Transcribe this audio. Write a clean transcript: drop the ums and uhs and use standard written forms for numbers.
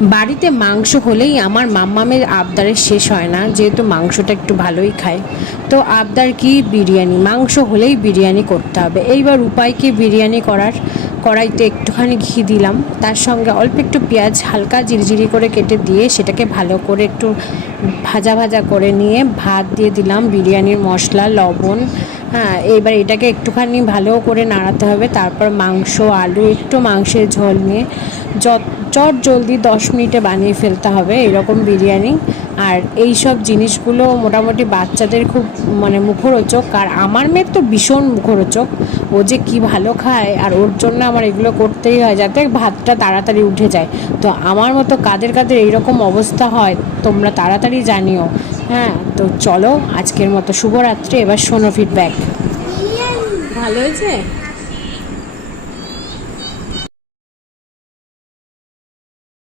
বাড়িতে মাংস হলেই আমার মাম্মামের আবদারের শেষ হয় না, যেহেতু মাংসটা একটু ভালোই খায়। তো আবদার কি, বিরিয়ানি, মাংস হলেই বিরিয়ানি করতে হবে। এইবার উপায় কি বিরিয়ানি করার, কড়াইতে একটুখানি ঘি দিলাম, তার সঙ্গে অল্প একটু পেঁয়াজ হালকা জিরিজিরি করে কেটে দিয়ে সেটাকে ভালো করে একটু ভাজা ভাজা করে নিয়ে ভাত দিয়ে দিলাম, বিরিয়ানির মশলা, লবণ। হ্যাঁ, এবার এটাকে একটুখানি ভালো করে নাড়াতে হবে। তারপর মাংস, আলু, একটু মাংসের ঝোল নিয়ে চট জলদি 10 মিনিটে বানিয়ে ফেলতে হবে এরকম বিরিয়ানি। আর এই সব জিনিসগুলো মোটামুটি বাচ্চাদের খুব মুখরোচক, আর আমার মেয়ের তো ভীষণ মুখরোচক। ও যে কি ভালো খায়, আর ওর জন্য আমার এগুলো করতেই হয় যাতে ভাতটা তাড়াতাড়ি উঠে যায়। তো আমার মতো কাদের কাদের এইরকম অবস্থা হয় তোমরা তাড়াতাড়ি জানিও। হ্যাঁ, তো চলো আজকের মতো শুভরাত্রি, এবার শোনো ফিডব্যাক। ভালো হয়েছে?